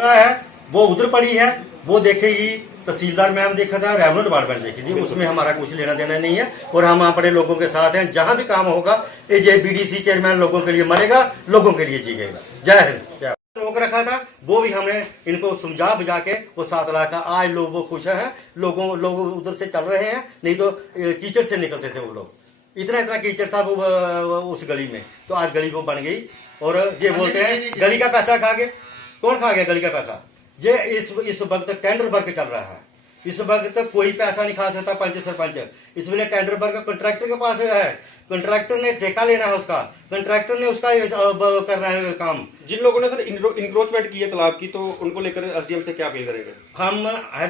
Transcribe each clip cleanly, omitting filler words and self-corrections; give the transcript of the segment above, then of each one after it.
है वो उधर पड़ी है, वो देखेगी। तहसीलदार मैम देखा था, रेवेन्यू डिपार्टमेंट देखी थी, उसमें हमारा कुछ लेना देना नहीं है। और हम अपने लोगों के साथ हैं, जहां भी काम होगा ये बीडीसी चेयरमैन लोगों के लिए मरेगा, लोगों के लिए जीएगा। जय हिंद। रोक रखा था वो भी हमने इनको समझा बुझा के वो 7 लाख का, आज लोग वो खुश हैं। लोग उधर से चल रहे हैं, नहीं तो कीचड़ से निकलते थे वो लोग। इतना कीचड़ था वो उस गली में, तो आज गली वो बन गई। और ये बोलते हैं गली का पैसा खा गए। कौन खा गया गली का पैसा? ये इस वक्त टेंडर वर्क चल रहा है। इस वक्त कोई पैसा नहीं खा सकता पंच सरपंच। इस वेले टेंडर वर्क कंट्रैक्टर के पास है। कंट्रैक्टर ने ठेका लेना है उसका, कंट्रैक्टर ने उसका करना है काम। जिन लोगों ने सर इंक्रोचमेंट की है तालाब की, तो उनको लेकर एसडीएम से क्या अपील करेंगे? हम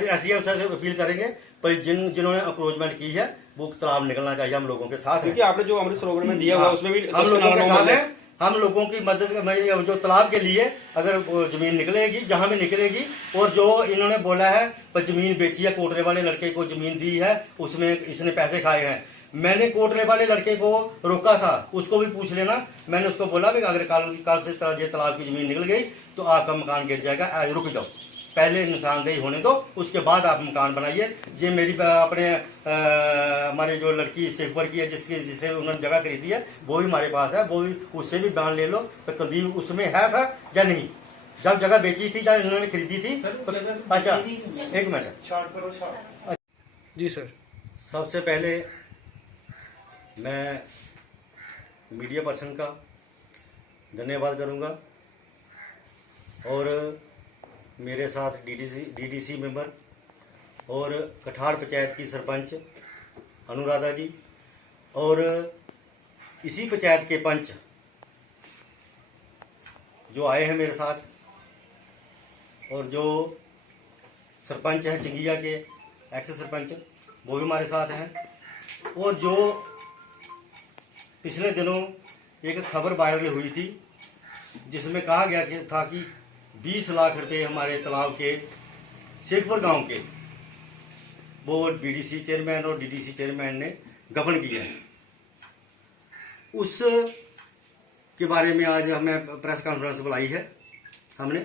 एसडीएम से अपील करेंगे, पर जिन्होंने अप्रोचमेंट की है वो तालाब निकलना चाहिए। हम लोगों के साथ क्योंकि आपने जो अमृत सरोवर में दिया हुआ उसमें भी हम लोगों के साथ है। हम लोगों की मदद जो तालाब के लिए अगर जमीन निकलेगी, जहां भी निकलेगी। और जो इन्होंने बोला है पर जमीन बेची है, कोटरे वाले लड़के को जमीन दी है, उसमें इसने पैसे खाए हैं। मैंने कोटरे वाले लड़के को रोका था, उसको भी पूछ लेना। मैंने उसको बोला भी अगर कल से तालाब की जमीन निकल गई तो आपका मकान गिर जाएगा, रुक जाओ, पहले निशानदेही होने दो, उसके बाद आप मकान बनाइए। ये मेरी अपने हमारे जो लड़की शेखपुर की है, जिसे उन्होंने जगह खरीदी है, वो भी हमारे पास है। वो भी उससे भी बयान ले लो तो कुलदीप उसमें है था या नहीं, जब जगह बेची थी, जब इन्होंने खरीदी थी। अच्छा एक मिनट जी सर। सबसे पहले मैं मीडिया पर्सन का धन्यवाद करूंगा, और मेरे साथ डीडीसी मेंबर और कठार पंचायत की सरपंच अनुराधा जी, और इसी पंचायत के पंच जो आए हैं मेरे साथ, और जो सरपंच हैं चिंगिया के, एक्स सरपंच, वो भी हमारे साथ हैं। और जो पिछले दिनों एक खबर वायरल हुई थी जिसमें कहा गया था कि 20 लाख रुपए हमारे तालाब के शेखपुर गांव के वो बीडीसी चेयरमैन और डीडीसी चेयरमैन ने गबन किया है। उस के बारे में आज हमें प्रेस कॉन्फ्रेंस बुलाई है हमने,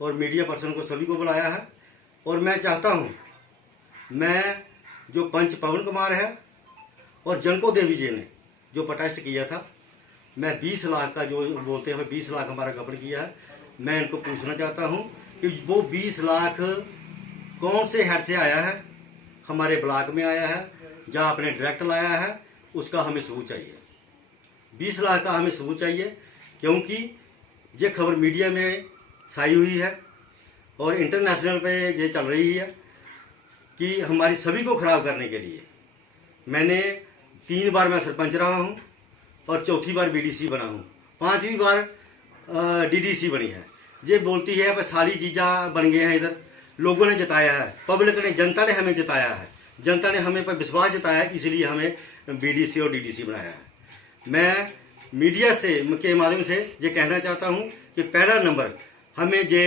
और मीडिया पर्सन को सभी को बुलाया है। और मैं चाहता हूं, मैं जो पंच पवन कुमार है और जनको देवी जी ने जो प्रोटेस्ट किया था, मैं 20 लाख का जो बोलते हैं 20 लाख हमारा गबन किया है, मैं इनको पूछना चाहता हूं कि वो 20 लाख कौन से हेड से आया है, हमारे ब्लॉक में आया है जहां आपने डायरेक्ट लाया है, उसका हमें सबूत चाहिए। 20 लाख का हमें सबूत चाहिए, क्योंकि ये खबर मीडिया में छाई हुई है और इंटरनेशनल पे ये चल रही है कि हमारी सभी को खराब करने के लिए। मैंने 3 बार मैं सरपंच रहा हूं और 4थी बार बीडीसी बना हूं, 5वीं बार डीडीसी बनी है। ये बोलती है पर सारी चीज़ें बन गए हैं इधर, लोगों ने जताया है, पब्लिक ने, जनता ने हमें जताया है, जनता ने हमें पर विश्वास जताया है, इसलिए हमें बीडीसी और डीडीसी बनाया है। मैं मीडिया से के माध्यम से ये कहना चाहता हूं कि पहला नंबर हमें ये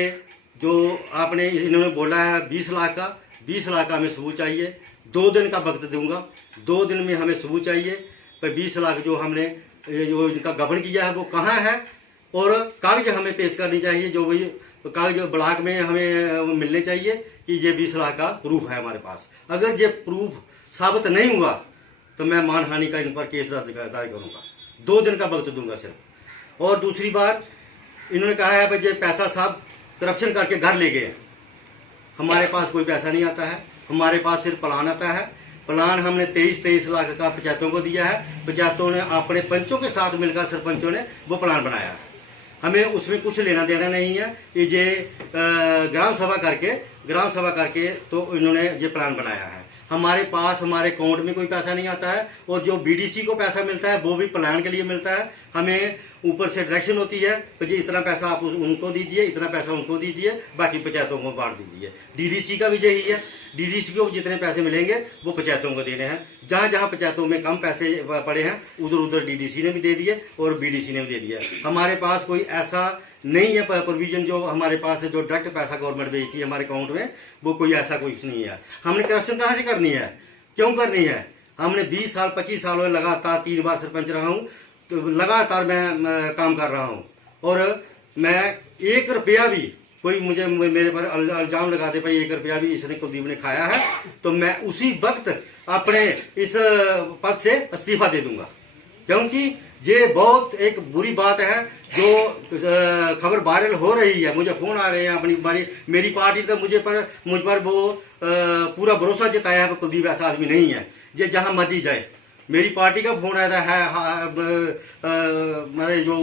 जो आपने इन्होंने बोला है 20 लाख का, 20 लाख का हमें सबूत चाहिए। 2 दिन का वक्त दूंगा, 2 दिन में हमें सबूत चाहिए। पर 20 लाख जो हमने जो इनका गबन किया है वो कहाँ है, और कागज हमें पेश करनी चाहिए, जो भी कागज ब्लॉक में हमें मिलने चाहिए कि ये 20 लाख का प्रूफ है हमारे पास। अगर ये प्रूफ साबित नहीं हुआ तो मैं मानहानि का इन पर केस दर्ज करूंगा। 2 दिन का वक्त दूंगा सिर्फ। और दूसरी बात, इन्होंने कहा है भाई ये पैसा साहब करप्शन करके घर ले गए। हमारे पास कोई पैसा नहीं आता है, हमारे पास सिर्फ प्लान आता है। प्लान हमने 23 लाख का पंचायतों को दिया है, पंचायतों ने अपने पंचों के साथ मिलकर सरपंचों ने वो प्लान बनाया है। हमें उसमें कुछ लेना देना नहीं है। ये ग्राम सभा करके तो इन्होंने ये प्लान बनाया है। हमारे पास हमारे अकाउंट में कोई पैसा नहीं आता है, और जो बीडीसी को पैसा मिलता है वो भी प्लान के लिए मिलता है। हमें ऊपर से डायरेक्शन होती है तो जी इतना पैसा आप उनको दीजिए, इतना पैसा उनको दीजिए, बाकी पंचायतों को बांट दीजिए। डीडीसी का भी यही है, डीडीसी को जितने पैसे मिलेंगे वो पंचायतों को देने हैं। जहां जहां पंचायतों में कम पैसे पड़े हैं उधर उधर डीडीसी ने भी दे दिए और बीडीसी ने भी दे दिया। हमारे पास कोई ऐसा नहीं है प्रोविजन, जो हमारे पास जो डायरेक्ट पैसा गवर्नमेंट भेजती है हमारे अकाउंट में, वो कोई ऐसा कुछ नहीं है। हमने करप्शन कहाँ से करनी है, क्यों करनी है? हमने 20 साल 25 साल लगातार 3 बार सरपंच रहा हूँ, तो लगातार मैं काम कर रहा हूँ, और मैं 1 रुपया भी कोई मुझे मेरे पर इल्जाम लगाते भाई 1 रुपया भी इसने कुलदीप ने खाया है, तो मैं उसी वक्त अपने इस पद से इस्तीफा दे दूंगा। क्योंकि ये बहुत एक बुरी बात है जो खबर वायरल हो रही है। मुझे फोन आ रहे हैं अपनी मेरी पार्टी तो मुझ पर वो पूरा भरोसा जताया है। कुलदीप ऐसा आदमी नहीं है, ये जहां मर्जी जाए। मेरी पार्टी का फोन आया था, मेरे जो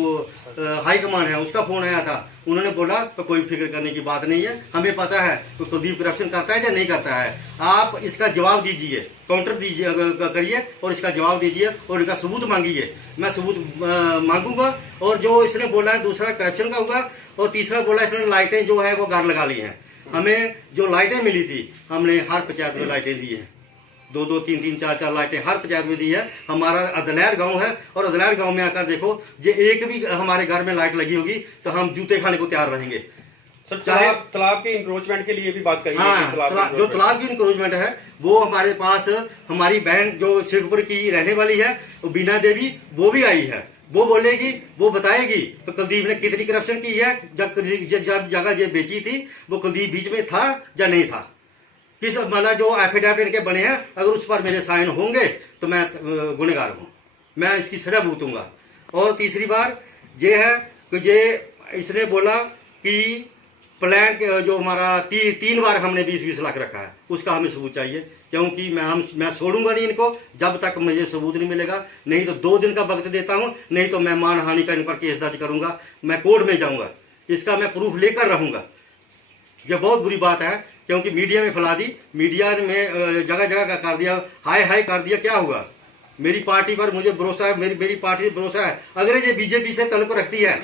हाई कमान है उसका फोन आया था। उन्होंने बोला तो कोई फिक्र करने की बात नहीं है, हमें पता है तो कुलदीप करप्शन करता है या नहीं करता है। आप इसका जवाब दीजिए, काउंटर दीजिए करिए और इसका जवाब दीजिए और इसका सबूत मांगिए। मैं सबूत मांगूंगा। और जो इसने बोला है दूसरा करप्शन का होगा, और तीसरा बोला इसने लाइटें जो है वो गार लगा ली हैं। हमें जो लाइटें मिली थी हमने हर पंचायत में लाइटें दी हैं, 2-2, 3-3, 4-4 लाइटें हर पंचायत में दी है। हमारा अदलैर गांव है और अदलैर गांव में आकर देखो, जे एक भी हमारे घर में लाइट लगी होगी तो हम जूते खाने को तैयार रहेंगे। सर, तालाब के इंक्रोचमेंट के लिए भी बात कही। हाँ, जो तालाब की इंक्रोचमेंट है वो हमारे पास हमारी बहन जो शेखपुर की रहने वाली है बीना देवी, वो भी आई है। वो बोलेगी, वो बताएगी तो कुलदीप ने कितनी करप्शन की है। जब जगह ये बेची थी वो कुलदीप बीच में था या नहीं था। किस मतलब जो एफिडेविट इनके बने हैं, अगर उस पर मेरे साइन होंगे तो मैं गुनहगार हूं, मैं इसकी सजा भुगतूंगा। और तीसरी बार ये है कि ये इसने बोला कि प्लान जो हमारा 3 बार हमने 20-20 लाख रखा है, उसका हमें सबूत चाहिए। क्योंकि मैं छोड़ूंगा नहीं इनको जब तक मुझे सबूत नहीं मिलेगा। नहीं तो 2 दिन का वक्त देता हूं, नहीं तो मैं मानहानि का इन पर केस दर्ज करूंगा, मैं कोर्ट में जाऊंगा, इसका मैं प्रूफ लेकर रहूंगा। यह बहुत बुरी बात है क्योंकि मीडिया में फैला दी, मीडिया में जगह जगह का कर दिया, हाय हाय कर दिया। क्या हुआ? मेरी पार्टी पर मुझे भरोसा है, मेरी पार्टी पर भरोसा है। अगर ये बीजेपी से तल्लुक रखती है,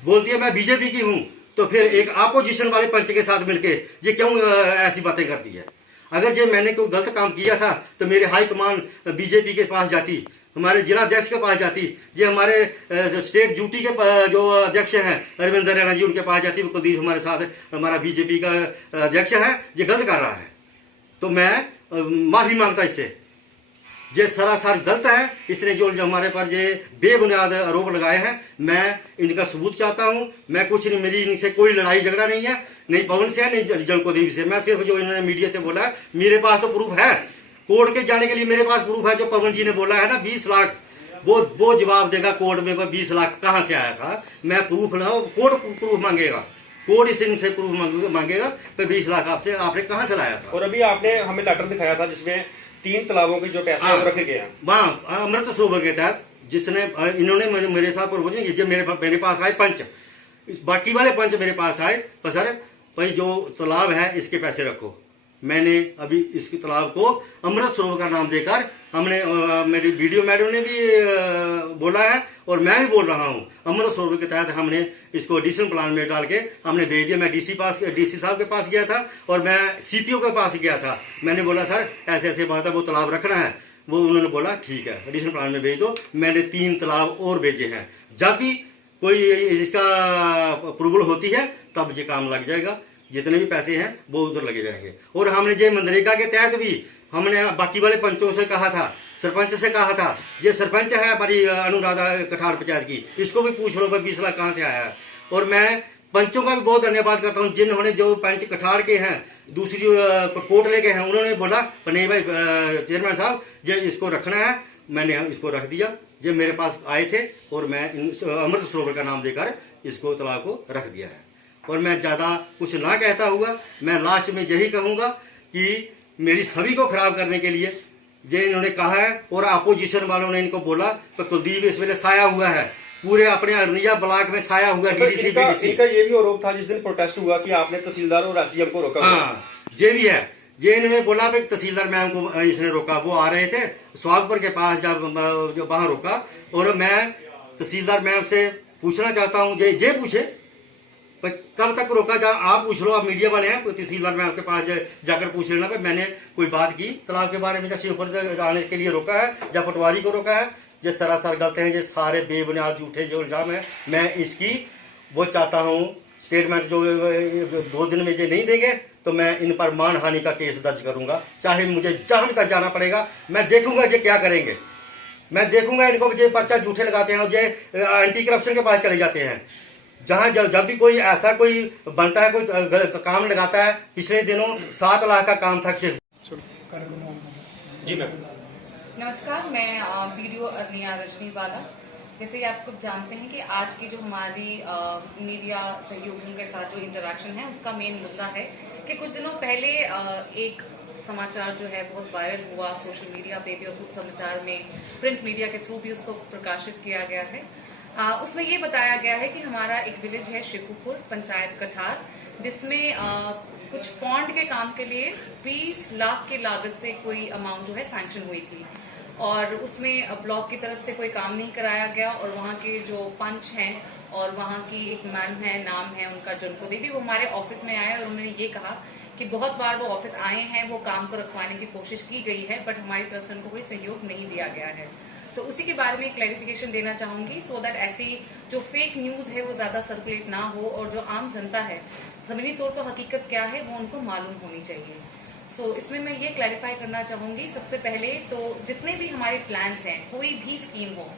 बोलती है मैं बीजेपी की हूं, तो फिर एक अपोजिशन वाले पंच के साथ मिलके ये क्यों ऐसी बातें करती है? अगर ये मैंने कोई गलत काम किया था तो मेरे हाई कमान बीजेपी के पास जाती, हमारे जिला अध्यक्ष के पास जाती, ये हमारे स्टेट ड्यूटी के जो अध्यक्ष हैं रविंद्र रैना जी, उनके पास जाती। कुलदीप हमारे साथ हमारा बीजेपी का अध्यक्ष है, ये गलत कर रहा है, तो मैं माफी मांगता इससे। ये सरासर गलत है। इसने जो हमारे पर ये बेबुनियाद आरोप लगाए हैं, मैं इनका सबूत चाहता हूं। मैं कुछ नहीं, मेरी इनसे कोई लड़ाई झगड़ा नहीं है, नहीं पवन से है नहीं जनकुलदीप से। मैं सिर्फ जो इन्होंने मीडिया से बोला है, मेरे पास तो प्रूफ है। कोर्ट के जाने के लिए मेरे पास प्रूफ है। जो पवन जी ने बोला है ना 20 लाख, वो जवाब देगा कोर्ट में 20 लाख कहां से आया था। मैं प्रूफ लाऊं, कोर्ट प्रूफ मांगेगा, कोर्ट इनसे प्रूफ मांगेगा तो 20 लाख आपने कहां से लाया था। और अभी आपने हमें लेटर दिखाया था जिसमें 3 तालाबों के जो पैसे रखे गए हैं वहां अमृत सरोवर के तहत, जिसने इन्होंने मेरे साथ मेरे पास आए पंच, बाकी वाले पंच मेरे पास आए, पर सर भाई जो तालाब है इसके पैसे रखो। मैंने अभी इसके तालाब को अमृत सरोवर का नाम देकर हमने मेरी वीडियो मैडम ने भी बोला है और मैं भी बोल रहा हूं, अमृत सरोवर के तहत हमने इसको एडिशनल प्लान में डाल के हमने भेज दिया। मैं डीसी साहब के पास गया था और मैं सीपीओ के पास गया था। मैंने बोला सर ऐसे ऐसे बात है, वो तालाब रखना है। वो उन्होंने बोला ठीक है एडिशनल प्लान में भेज दो। मैंने 3 तालाब और भेजे हैं। जब भी कोई इसका अप्रूवल होती है तब ये काम लग जाएगा। जितने भी पैसे हैं वो उधर लगे जाएंगे। और हमने ये मनरेगा के तहत भी हमने बाकी वाले पंचों से कहा था, सरपंच से कहा था, ये सरपंच है हमारी अनुराधा कठार पंचायत की, इसको भी पूछ लो भाई 20 लाख कहां से आया है। और मैं पंचों का भी बहुत धन्यवाद करता हूं जिन्होंने, जो पंच कठार के हैं, दूसरी कोटले के हैं, उन्होंने बोला नहीं भाई चेयरमैन साहब ये इसको रखना है। मैंने इसको रख दिया। ये मेरे पास आए थे और मैं अमृत सरोवर का नाम देकर इसको तालाब को रख दिया है। और मैं ज्यादा कुछ ना कहता हुआ मैं लास्ट में यही कहूंगा कि मेरी छवि को खराब करने के लिए ये इन्होंने कहा है। और अपोजिशन वालों ने इनको बोला तो कुलदीप इस वेले साया हुआ है, पूरे अपने अरनिया ब्लॉक में साया हुआ है। इनका ये भी आरोप था जिस दिन प्रोटेस्ट हुआ कि आपने तहसीलदार और एसडीएम को रोका। हाँ, ये भी है। ये इन्होंने बोला भाई तहसीलदार मैम को इसने रोका। वो आ रहे थे स्वागपुर के पास, जब वहां रोका। और मैं तहसीलदार मैम से पूछना चाहता हूँ, ये पूछे कब तक रोका जा, आप पूछ लो, आप मीडिया वाले हैं, तहसीलदार मैम के पास जाकर पूछ लेना भाई मैंने कोई बात की तालाब के बारे में, या शिवपुर आने के लिए रोका है या पटवारी को रोका है। ये सरासर गलत हैं, ये सारे बेबुनियाद झूठे जो इल्जाम है। मैं इसकी वो चाहता हूँ स्टेटमेंट, जो 2 दिन में ये नहीं देंगे तो मैं इन पर मानहानि का केस दर्ज करूंगा, चाहे मुझे जहां तक जाना पड़ेगा। मैं देखूंगा ये क्या करेंगे, मैं देखूंगा इनको। ये पर्चा झूठे लगाते हैं, ये एंटी करप्शन के पास चले जाते हैं। जहां जब भी कोई ऐसा कोई बनता है, कोई काम लगाता है, पिछले दिनों 7 लाख का काम था जी मैम। नमस्कार, मैं वीडियो अर्निया रजनीवाला। जैसे कि आप लोग जानते हैं कि आज की जो हमारी मीडिया सहयोगियों के साथ जो इंटरेक्शन है उसका मेन मुद्दा है कि कुछ दिनों पहले एक समाचार जो है बहुत वायरल हुआ सोशल मीडिया पे भी और कुछ समाचार में प्रिंट मीडिया के थ्रू भी उसको प्रकाशित किया गया है। उसमें ये बताया गया है कि हमारा एक विलेज है शेखुपुर, पंचायत कठार, जिसमें कुछ पॉन्ड के काम के लिए 20 लाख की लागत से कोई अमाउंट जो है सैंक्शन हुई थी और उसमें ब्लॉक की तरफ से कोई काम नहीं कराया गया और वहाँ के जो पंच हैं और वहाँ की एक मैम है, नाम है उनका जुनको देवी, वो हमारे ऑफिस में आए और उन्होंने ये कहा कि बहुत बार वो ऑफिस आए हैं, वो काम को रखवाने की कोशिश की गई है बट हमारी तरफ से उनको कोई सहयोग नहीं दिया गया है। तो उसी के बारे में क्लैरिफिकेशन देना चाहूंगी सो दैट ऐसी जो फेक न्यूज है वो ज्यादा सर्कुलेट ना हो और जो आम जनता है जमीनी तौर पर हकीकत क्या है वो उनको मालूम होनी चाहिए। सो इसमें मैं ये क्लैरिफाई करना चाहूंगी सबसे पहले तो जितने भी हमारे प्लान्स हैं, कोई भी स्कीम हो,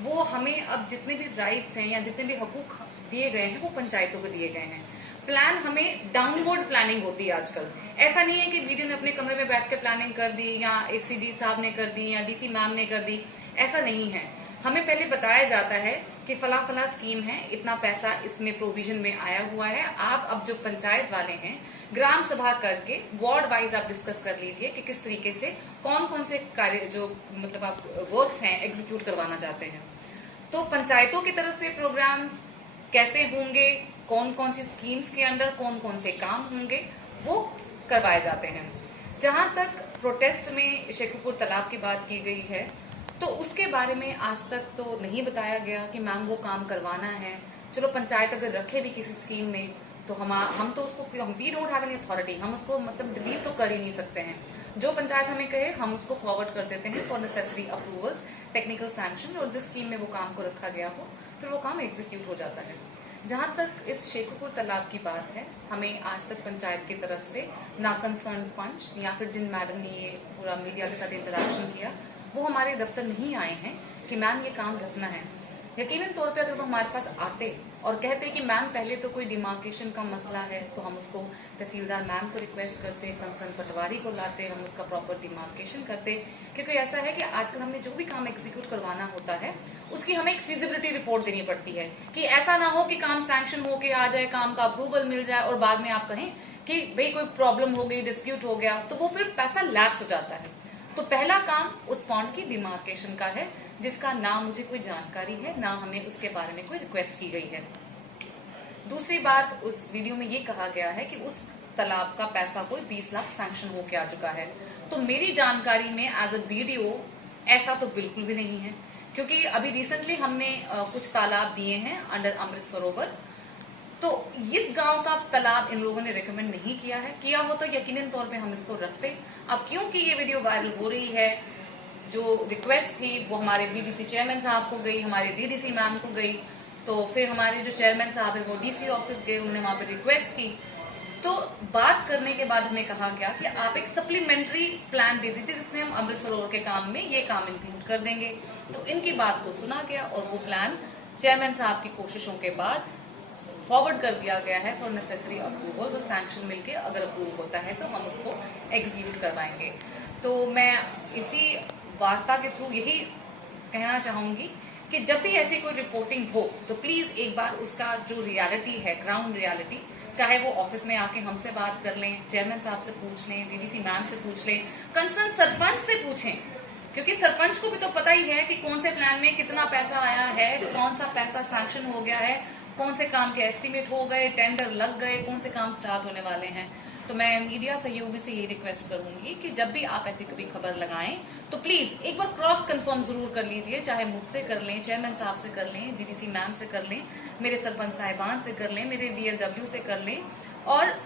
वो हमें अब जितने भी राइट्स हैं या जितने भी हकूक दिए गए हैं वो पंचायतों को दिए गए हैं। प्लान हमें डाउनवर्ड प्लानिंग होती है आजकल। ऐसा नहीं है कि बीडीओ ने अपने कमरे में बैठ के प्लानिंग कर दी या एसीडी साहब ने कर दी या डीसी मैम ने कर दी, ऐसा नहीं है। हमें पहले बताया जाता है कि फला फला स्कीम है, इतना पैसा इसमें प्रोविजन में आया हुआ है, आप अब जो पंचायत वाले हैं ग्राम सभा करके वार्ड वाइज आप डिस्कस कर लीजिए कि किस तरीके से कौन कौन से कार्य जो मतलब आप वर्क्स हैं एग्जीक्यूट करवाना चाहते हैं। तो पंचायतों की तरफ से प्रोग्राम्स कैसे होंगे, कौन कौन सी स्कीम्स के अंडर कौन कौन से काम होंगे वो करवाए जाते हैं। जहां तक प्रोटेस्ट में शेखुपुर तालाब की बात की गई है तो उसके बारे में आज तक तो नहीं बताया गया कि मैम वो काम करवाना है। चलो पंचायत अगर रखे भी किसी स्कीम में तो हम तो उसको we don't have any authority, हम उसको मतलब डिलीट तो कर ही नहीं सकते हैं। जो पंचायत हमें कहे हम उसको फॉरवर्ड कर देते हैं for necessary approvals, technical sanction, और जिस स्कीम में वो काम को रखा गया हो फिर वो काम एग्जीक्यूट हो जाता है। जहां तक इस शेखुपुर तालाब की बात है, हमें आज तक पंचायत की तरफ से ना कंसर्न पंच या फिर जिन मैडम ने ये पूरा मीडिया के साथ इंटरेक्शन किया वो हमारे दफ्तर नहीं आए हैं कि मैम ये काम रखना है। यकीनन तौर पे अगर वो हमारे पास आते और कहते कि मैम पहले तो कोई डिमार्केशन का मसला है तो हम उसको तहसीलदार मैम को रिक्वेस्ट करते, कंसर्न पटवारी को लाते, हम उसका प्रॉपर डिमार्केशन करते। क्योंकि ऐसा है कि आजकल हमने जो भी काम एग्जीक्यूट करवाना होता है उसकी हमें एक फिजिबिलिटी रिपोर्ट देनी पड़ती है कि ऐसा ना हो कि काम सैंक्शन होके आ जाए, काम का अप्रूवल मिल जाए और बाद में आप कहें कि भाई कोई प्रॉब्लम हो गई, डिस्प्यूट हो गया, तो वो फिर पैसा लैप्स हो जाता है। तो पहला काम उस पॉन्ड की डिमार्केशन का है जिसका ना मुझे कोई जानकारी है ना हमें उसके बारे में कोई रिक्वेस्ट की गई है। दूसरी बात, उस वीडियो में ये कहा गया है कि उस तालाब का पैसा कोई 20 लाख सैंक्शन होके आ चुका है। तो मेरी जानकारी में एज अ वीडियो ऐसा तो बिल्कुल भी नहीं है, क्योंकि अभी रिसेंटली हमने कुछ तालाब दिए हैं अंडर अमृत सरोवर, तो इस गांव का तालाब इन लोगों ने रिकमेंड नहीं किया हो तो यकीनन तौर पे हम इसको रखते। अब क्योंकि ये वीडियो वायरल हो रही है, जो रिक्वेस्ट थी वो हमारे बीडीसी चेयरमैन साहब को गई, हमारे डीडीसी मैम को गई, तो फिर हमारे जो चेयरमैन साहब है वो डीसी ऑफिस गए, उन्होंने वहां पर रिक्वेस्ट की। तो बात करने के बाद हमें कहा गया कि आप एक सप्लीमेंट्री प्लान दे दीजिए जिसमें हम अमृत सरोवर के काम में ये काम इंक्लूड कर देंगे। तो इनकी बात को सुना गया और वो प्लान चेयरमैन साहब की कोशिशों के बाद फॉरवर्ड कर दिया गया है फॉर नेसेसरी अप्रूवल। तो सैंक्शन मिलके अगर अप्रूव होता है तो हम उसको एग्जीक्यूट करवाएंगे। तो मैं इसी वार्ता के थ्रू यही कहना चाहूंगी कि जब भी ऐसी कोई रिपोर्टिंग हो तो प्लीज एक बार उसका जो रियलिटी है, ग्राउंड रियलिटी, चाहे वो ऑफिस में आके हमसे बात कर लें, चेयरमैन साहब से पूछ लें, डीडीसी मैम से पूछ लें, कंसर्न सरपंच से पूछें, क्योंकि सरपंच को भी तो पता ही है कि कौन से प्लान में कितना पैसा आया है, कौन सा पैसा सैंक्शन हो गया है, कौन से काम के एस्टिमेट हो गए, टेंडर लग गए, कौन से काम स्टार्ट होने वाले हैं। तो मैं मीडिया सहयोगी से यही रिक्वेस्ट करूंगी कि जब भी आप ऐसी कभी खबर लगाएं तो प्लीज एक बार क्रॉस कंफर्म जरूर कर लीजिए, चाहे मुझसे कर लें, चेयरमैन साहब से कर लें, डीडीसी मैम से कर लें, मेरे सरपंच साहिबान से कर लें, मेरे वीएलडब्ल्यू से कर लें। और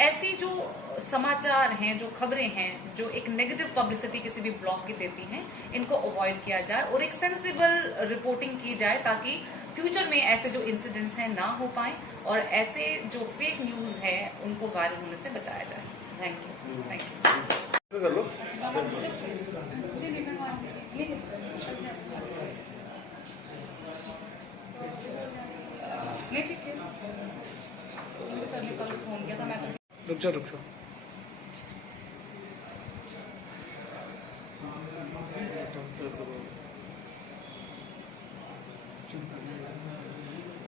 ऐसी जो समाचार हैं, जो खबरें हैं, जो एक नेगेटिव पब्लिसिटी किसी भी ब्लॉग की देती हैं, इनको अवॉइड किया जाए और एक सेंसिबल रिपोर्टिंग की जाए ताकि फ्यूचर में ऐसे जो इंसिडेंट्स हैं ना हो पाए और ऐसे जो फेक न्यूज है उनको वायरल होने से बचाया जाए। Thank you. Thank you. कर लो। नहीं ठीक है, मुझे सर ने कल फोन किया था, मैं रुक जाओ। तो